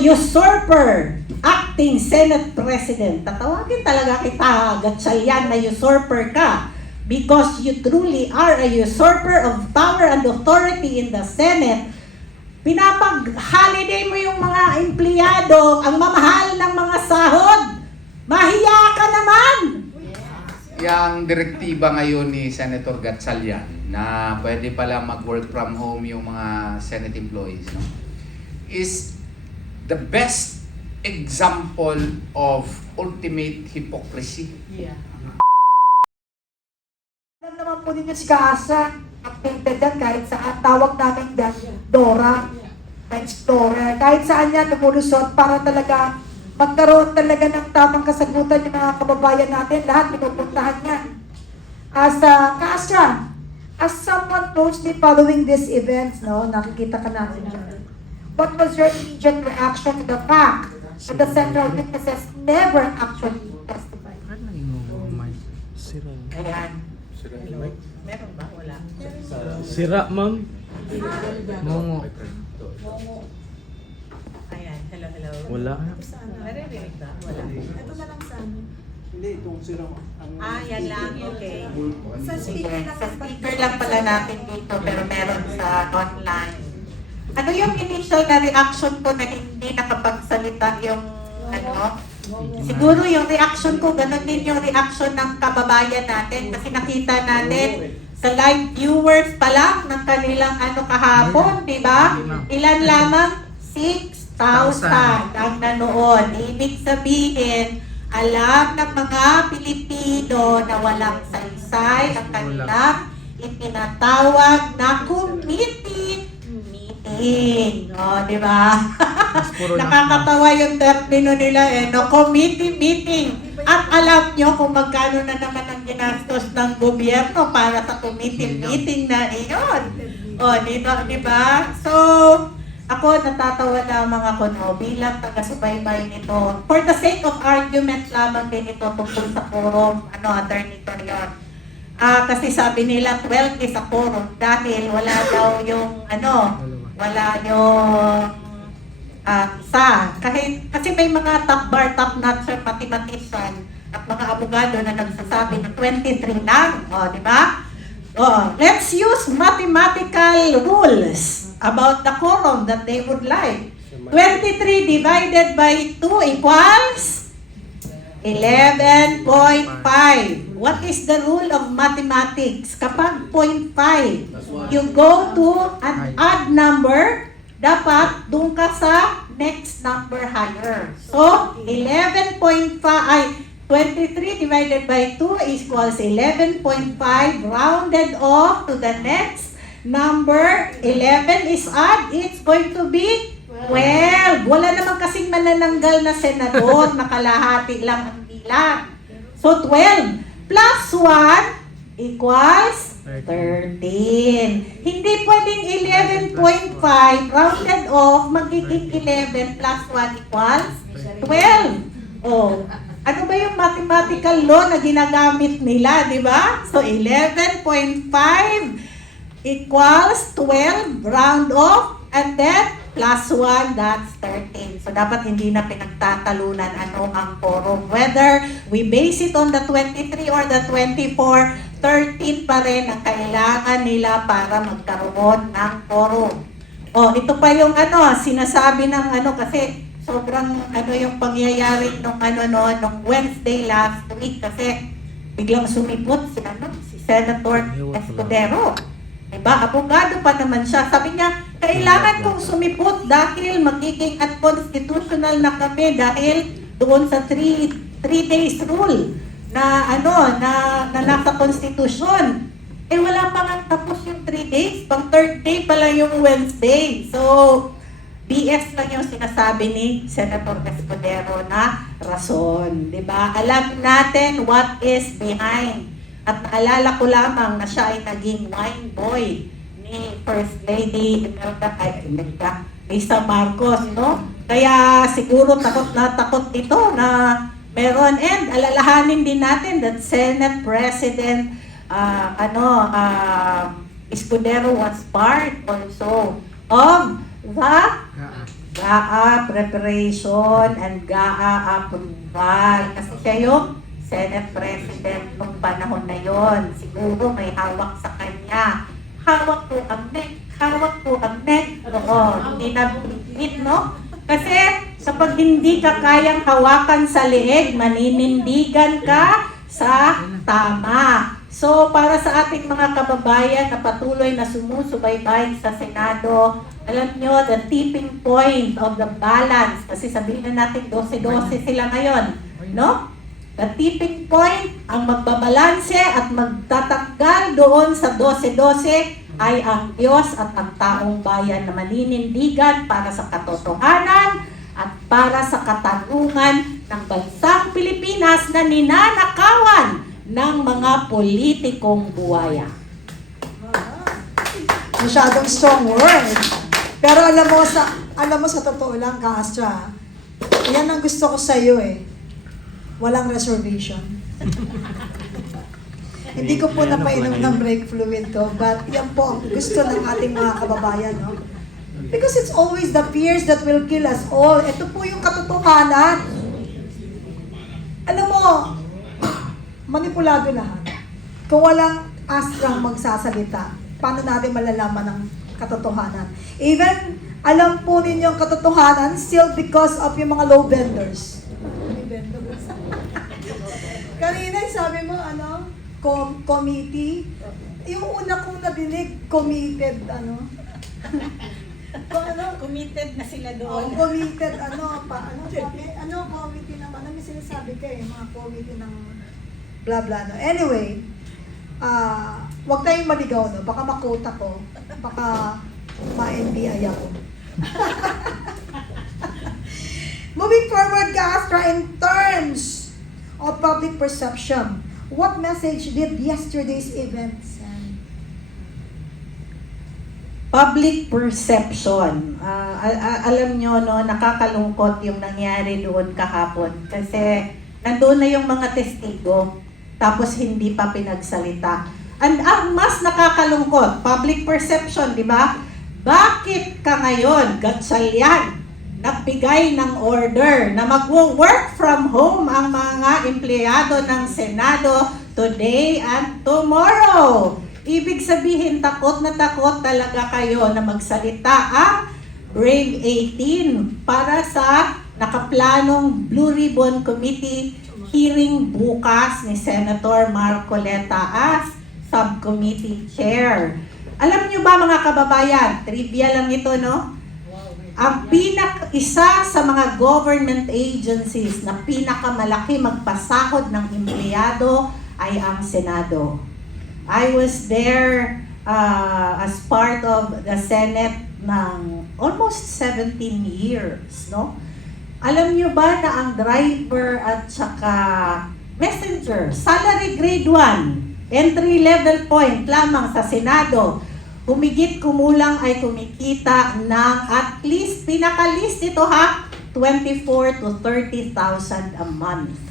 Usurper, acting Senate President. Tatawagin talaga kita, Gatchalian, na usurper ka. Because you truly are a usurper of power and authority in the Senate. Pinapag-holiday mo yung mga empleyado, ang mamahal ng mga sahod. Mahiya ka naman! Yang direktiba ngayon ni Senator Gatchalian na pwede pala mag-work from home yung mga Senate employees, no, is the best example of ultimate hypocrisy. Yeah. Alam naman po ninyo si Kaasa, updated yan kahit saan. Tawag namin yan, Dora, na Explorer. Kahit saan yan lumulusot para talaga magkaroon talaga ng tamang kasagutan yung mga kababayan natin. Lahat pinupuntahan yan. As Kaasa, as someone closely following these events, no, nakikita ka natin dyan. What was your immediate reaction to the fact that the central witnesses never actually testified? Ayan. Meron ba? Wala. Sira, ma'am. Mongo. Ayan. Hello. Wala. Naririnig ba? Wala. Ito na lang sa amin. Hindi, itong sira. Yan lang. Okay. Sa speaker lang pala natin dito, pero meron sa online. Ano yung initial na reaction ko na hindi nakapagsalita yung ano? Siguro yung reaction ko, ganun din yung reaction ng kababayan natin kasi nakita natin sa live viewers pa lang ng kanilang ano kahapon, di ba? Ilan lamang? 6,000 ang nanood. Ibig sabihin, alam ng mga Pilipino na walang saysay ang kanilang ipinatawag na committee meeting. O, di ba? Nakakatawa yung termino nila no? Committee meeting. At alam nyo kung magkano na naman ang ginastos ng gobyerno para sa committee meeting na iyon. O, di ba? So, ako natatawa lamang ako bilang taga-subaybay nito. For the sake of argument lamang din ito tungkol sa quorum, Attorney Torion. Kasi sabi nila 12 is a quorum dahil wala daw yung wala yung isa. Kasi may mga top bar, top notcher, mathematician at mga abogado na nagsasabi na 23 lang. O, di ba? Let's use mathematical rules about the quorum that they would like. 23 divided by 2 equals 11.5. What is the rule of mathematics? Kapag 0.5, you go to an odd number, dapat doon ka sa next number higher. So, 23 divided by 2 equals 11.5 rounded off to the next number. 11 is odd, it's going to be 12. Wala naman kasing manananggal na senador, nakalahati lang ang bilang. So, 12 plus 1 equals 13. Hindi pwedeng 11.5 rounded off, magiging 11 plus 1 equals 12. Oh, ano ba yung mathematical law na ginagamit nila, di ba? So, 11.5 equals 12, round off, and then plus 1, that's 13. So, dapat hindi na pinagtatalunan ano ang quorum. Whether we base it on the 23 or the 24, 13 pa rin ang kailangan nila para magkaroon ng quorum. Ito pa yung sinasabi ng kasi sobrang yung pangyayari nung nung Wednesday last week kasi biglang sumipot si Senator Escudero. Diba? Abogado pa naman siya. Sabi niya, kailangan kong sumipot dahil magiging unconstitutional na kami dahil doon sa 3 days rule na na nasa konstitusyon. Wala pa nga tapos yung 3 days. Pang 3rd day pa lang yung Wednesday. So, BS lang yung sinasabi ni Senator Escudero na rason. Diba? Alam natin what is behind. At naalala ko lamang na siya ay naging wine boy ni First Lady Lisa Marcos, no? Kaya siguro takot na takot ito na meron. And alalahanin din natin that Senate President Escudero was part also of the GAA preparation and GAA approval. Kasi siya yung Senate President nung panahon na yon. Siguro may hawak sa kanya. Hawak po ang neck. Hawak po ang neck. Oo, hindi na binit, no? Kasi sa pag hindi ka kayang hawakan sa leeg, maninindigan ka sa tama. So, para sa ating mga kababayan na patuloy na sumusubaybay sa Senado, alam nyo, the tipping point of the balance, kasi sabihin na natin 12-12 sila ngayon, no? The tipping point, ang magbabalanse at magtatanggal doon sa 12-12 ay ang Diyos at ang taong bayan na maninindigan para sa katotohanan at para sa katarungan ng bansang Pilipinas na ninanakawan ng mga politikong buwaya. Masyadong strong word. Pero alam mo sa totoo lang, Ka-Astra, yan ang gusto ko sa iyo eh. Walang reservation. Hindi ko po napainom ng brake fluid ko, but yan po ang gusto ng ating mga kababayan, no? Because it's always the fears that will kill us all. Ito po yung katotohanan. Alam mo, manipulado lahat. Kung walang astrang magsasalita, paano natin malalaman ang katotohanan? Even, alam po ninyo ang katotohanan still because of yung mga low vendors. Kanina, sabi mo, committee. Yung una kong nadinig, committed, Committed na sila committed, committee naman, may sinasabi ka eh, mga committee ng blah blah, no. Anyway, wag tayong maligaw, no, baka makota ko, baka ma-NBI ako. Moving forward, Ka-Astra, in terms of public perception, what message did yesterday's event send? Public perception. Alam nyo, no, nakakalungkot yung nangyari doon kahapon. Kasi nandun na yung mga testigo, tapos hindi pa pinagsalita. And ang mas nakakalungkot, public perception, di ba? Bakit ka ngayon, Gatchalian, nagbigay ng order na mag-work from home ang mga empleyado ng Senado today and tomorrow? Ibig sabihin, takot na takot talaga kayo na magsalita ang Brave 18 para sa nakaplanong Blue Ribbon Committee hearing bukas ni Senator Marcoleta as Subcommittee Chair. Alam niyo ba mga kababayan, trivia lang ito, no? Ang isa sa mga government agencies na pinakamalaki magpasahod ng empleyado ay ang Senado. I was there as part of the Senate ng almost 17 years, no? Alam niyo ba na ang driver at saka messenger, salary grade 1, entry level point lamang sa Senado, humigit kumulang ay kumikita ng at least, pinaka-list ito ha, 24 to 30,000 a month.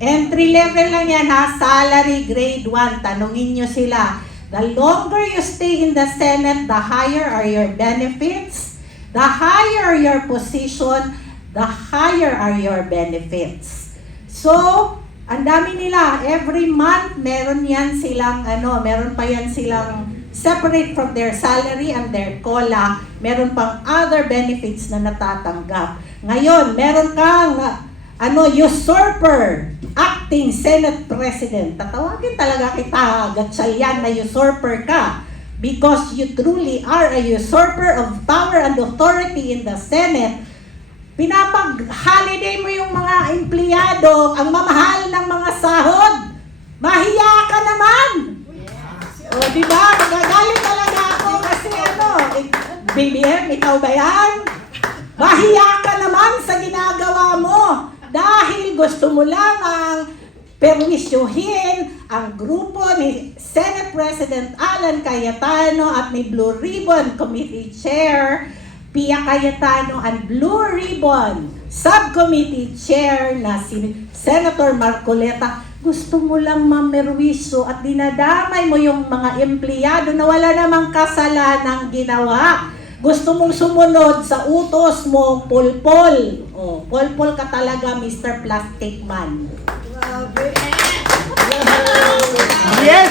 Entry level lang yan ha, salary grade 1. Tanungin nyo sila. The longer you stay in the Senate, the higher are your benefits. The higher your position, the higher are your benefits. So, ang dami nila. Every month, meron yan silang, meron pa yan silang separate from their salary and their COLA. Meron pang other benefits na natatanggap. Ngayon, meron kang usurper, acting Senate President. Tatawagin talaga kita, Gatchalian, na usurper ka. Because you truly are a usurper of power and authority in the Senate. Pinapag-holiday mo yung mga empleyado, ang mamahal ng mga sahod. Mahiya ka naman! O, diba? Magagalit talaga ako kasi BBM, ikaw ba yan? Mahiya ka naman sa ginagawa mo. Dahil gusto mo lang ang permisyuhin ang grupo ni Senate President Alan Cayetano at ni Blue Ribbon Committee Chair Pia Cayetano and Blue Ribbon Subcommittee Chair na si Senator Marcoleta. Gusto mo lang mamerwisyo at dinadamay mo yung mga empleyado na wala namang kasalanang ginawa. Gusto mong sumunod sa utos mo, pulpol. Oh, pulpol ka talaga, Mr. Plastic Man. Grabe. Yes!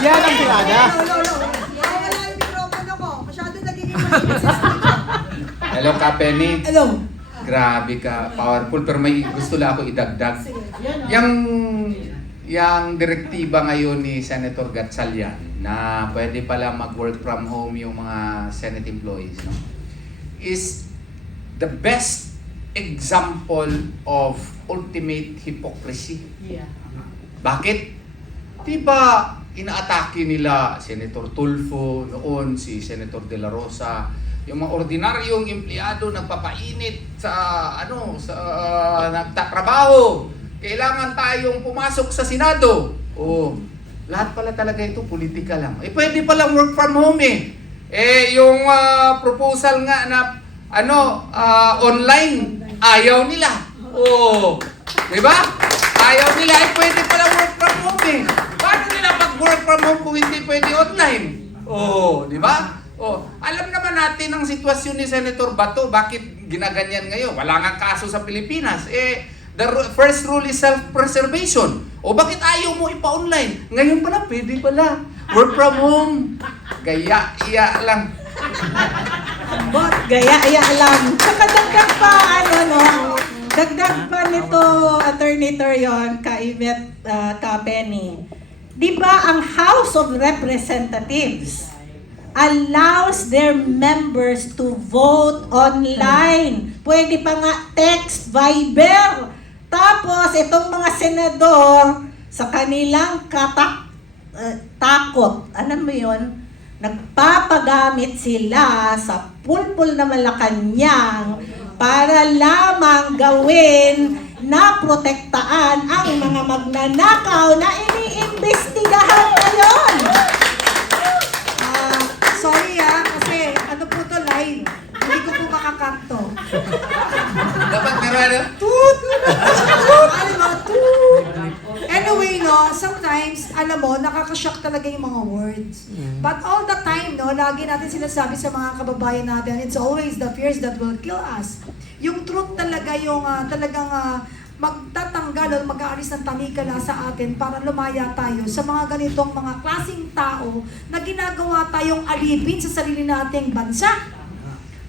Yan ang tirada. Wala yung microphone ako. Masyado nagiging mainit sa studio. Hello ka, Penny. Hello. Grabe ka, powerful. Pero may gusto lang ako idagdag. Yang direktiba ngayon ni Senator Gatchalian na pwede pala mag-work from home yung mga Senate employees, no? Is the best example of ultimate hypocrisy. Bakit? Diba inaatake nila Senator Tulfo noon, si Senator De La Rosa, yung mga ordinaryong empleyado nagpapainit sa nagtatrabaho. Kailangan tayong pumasok sa Senado. Oh, lahat pala talaga ito politika lang. Pwede palang work from home eh. Yung proposal nga na online, ayaw nila. Oh, 'di ba? Ayaw nila, pwede palang work from home eh. Paano nila pag-work from home kung hindi pwede online? Oh, 'di ba? Oh, alam naman natin ang sitwasyon ni Senator Bato, bakit ginaganyan ngayon? Wala nga kaso sa Pilipinas. The first rule is self-preservation. O bakit ayaw mo ipa-online? Ngayon pala, pwede pala. Work from home. Gaya-iya lang. Gaya-iya lang. Saka dagdag pa, dagdag pa nito, Attorney Torion, ka-Yvette, ka-Penny. Di ba ang House of Representatives allows their members to vote online. Pwede pa nga text, Viber. Tapos, itong mga senador, sa kanilang takot, ano mo yun? Nagpapagamit sila sa pulpul na Malacanang para lamang gawin na protektaan ang mga magnanakaw na iniimbestigahan ngayon. Sorry kasi ano po to live. Hindi ko po makakanto. Dapat meron Anyway, sometimes, alam mo, nakakashock talaga yung mga words. But all the time, lagi natin sinasabi sa mga kababayan natin, it's always the fears that will kill us. Yung truth talaga, yung talagang magtatanggal o mag-aalis ng talikala sa atin para lumaya tayo sa mga ganitong mga klaseng tao na ginagawa tayong alipin sa sarili nating bansa.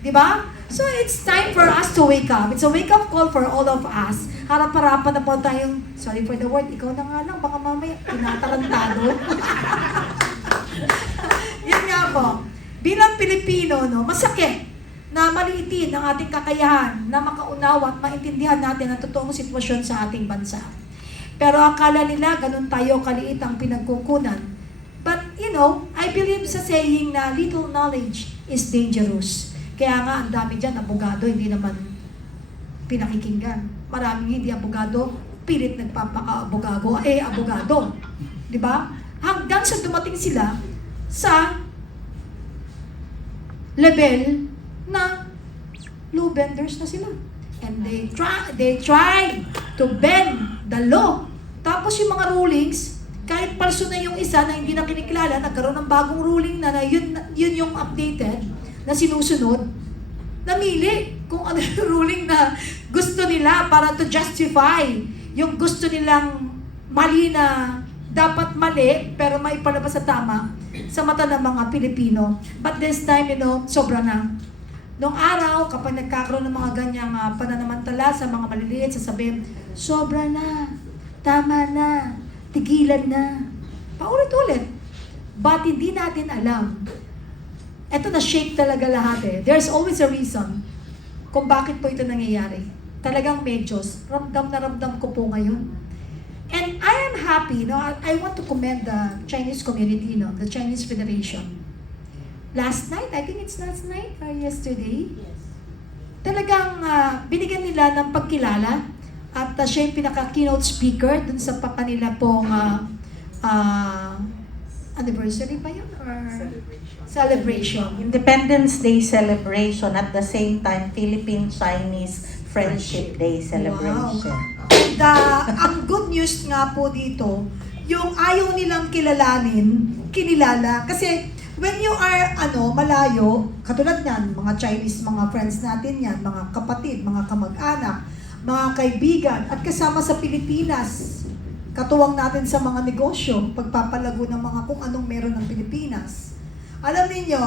Diba? So it's time for us to wake up. It's a wake-up call for all of us. Harap-harapan na po tayong, sorry for the word, ikaw na nga lang, baka mamaya, tinatarantado. Yan nga po. Bilang Pilipino, masakit na maliitin ang ating kakayahan na makaunawa at maintindihan natin ang totoong sitwasyon sa ating bansa. Pero akala nila, ganun tayo kaliit ang pinagkukunan. But, I believe sa saying na little knowledge is dangerous. Kaya nga, ang dami dyan, abogado, hindi naman pinakikinggan. Maraming hindi abogado, pilit nagpapaka-abogado, abogado. Di ba? Hanggang sa dumating sila sa level na law benders na sila. And they try to bend the law. Tapos yung mga rulings, kahit palso na yung isa na hindi na kinikilala, nagkaroon ng bagong ruling na yun yung updated, na sinusunod, namili kung ano yung ruling na gusto nila para to justify yung gusto nilang mali na dapat mali, pero maipalabas sa tama sa mata ng mga Pilipino. But this time, sobra na. Noong araw, kapag nagkakaroon ng mga ganyang pananamantala sa mga maliliit, sasabihin, sobra na, tama na, tigilan na. Paulit-ulit. But hindi natin alam. Ito na-shake talaga lahat eh. There's always a reason kung bakit po ito nangyayari. Talagang medyos. Ramdam na ramdam ko po ngayon. And I am happy, I want to commend the Chinese community, the Chinese Federation. Last night, I think it's last night or yesterday, talagang binigyan nila ng pagkilala at siya yung pinaka-keynote speaker dun sa kanila pong anniversary ba yun? Or celebration. Independence Day celebration at the same time Philippine-Chinese Friendship Day celebration. Wow. And ang good news nga po dito, yung ayaw nilang kinilala. Kasi when you are, malayo, katulad yan, mga Chinese, mga friends natin yan, mga kapatid, mga kamag-anak, mga kaibigan, at kasama sa Pilipinas, katuwang natin sa mga negosyo, pagpapalago ng mga kung anong meron ng Pilipinas. Alam ninyo,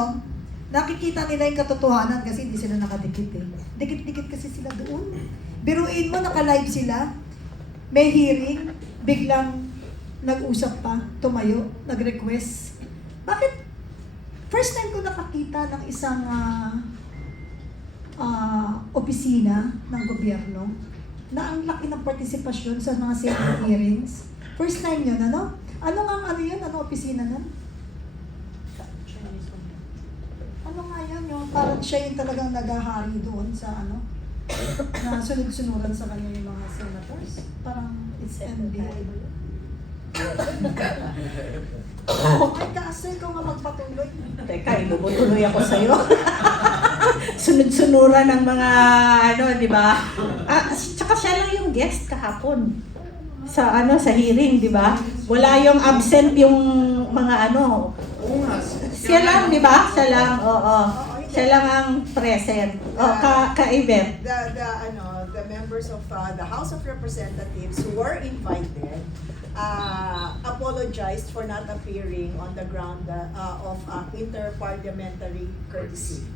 nakikita nila yung katotohanan kasi hindi sila nakadikit eh. Dikit-dikit kasi sila doon. Biruin mo, naka-live sila, may hearing, biglang nag-usap pa, tumayo, nag-request. Bakit? First time ko nakakita ng isang opisina ng gobyerno na ang laki ng partisipasyon sa mga Senate hearings. First time yun, ano? Ano yun? Ano opisina nun? Ano nga yun? Yung parang siya yung talagang naghahari doon sa na sunod-sunuran sa kanya yung mga senators. Parang it's NBI ba yun? Ay, kaasay ko nga magpatuloy. Teka, inubutuloy ako sa'yo. Sunod-sunuran ng mga, di ba? Tsaka siya lang yung guest kahapon. Sa hearing, di ba? Wala yung absent yung mga Oo nga. Siya lang, di ba? Siya lang, oo. Siya lang ang present. Ka-event. The members of the House of Representatives who were invited apologized for not appearing on the ground of interparliamentary courtesy.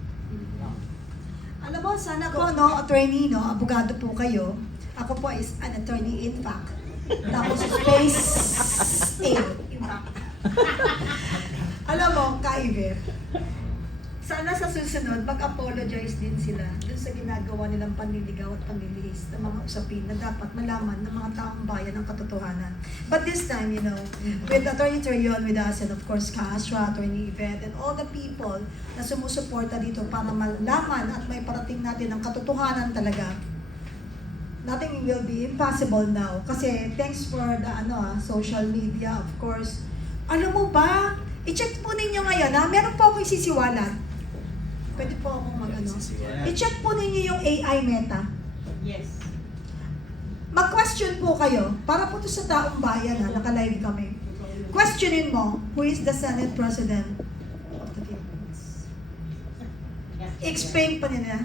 Alam mo, sana po, attorney, abogado po kayo. Ako po is an attorney in fact. Tapos space A, in fact. Alam mo, Kaiver, sana sa susunod, mag-apologize din sila dun sa ginagawa nilang panliligaw at panlilihis ng mga usapin na dapat malaman ng mga taong bayan ang katotohanan. But this time, with Attorney Terion with us, and of course, Kaasra, Attorney Yvette, and all the people na sumusuporta dito para malaman at may parating natin ang katotohanan talaga, nothing will be impossible now. Kasi thanks for the social media, of course. Alam mo ba, i-check po ninyo ngayon, meron po akong isisiwalat. Pwede po akong i-check po ninyo yung AI Meta. Yes. Mag-question po kayo, para po to sa taong bayan naka-live kami. Questionin mo, who is the Senate President of the Philippines? I-explain pa nila.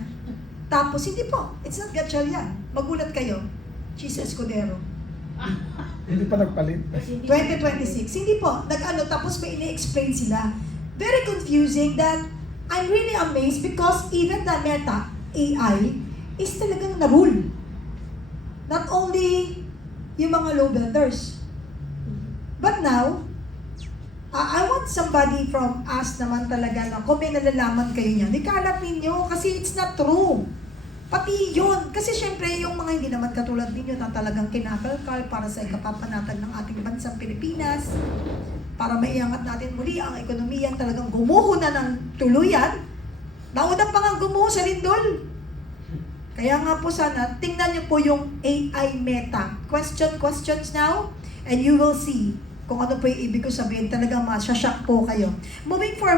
Tapos, hindi po, it's not Gatchalian. Magulat kayo, Chis Escudero. Hindi pa nagpalit. 2026. Hindi po, tapos may ini-explain sila. Very confusing that I'm really amazed because even the Meta AI is talagang na-rule. Not only yung mga low vendors. But now, I want somebody from us naman talaga na kung may nalalaman kayo niyan, ikalat ninyo kasi it's not true. Pati yun. Kasi syempre yung mga hindi naman katulad ninyo na talagang kinakalkal para sa ikapapanatag ng ating bansang Pilipinas, para maiangat natin muli ang ekonomiya talagang gumuho na ng tuluyan. Nauna pa nga gumuho sa lindol. Kaya nga po sana, tingnan niyo po yung AI Meta. Questions now, and you will see kung ano po yung ibig ko sabihin. Talagang masashock po kayo. Moving forward,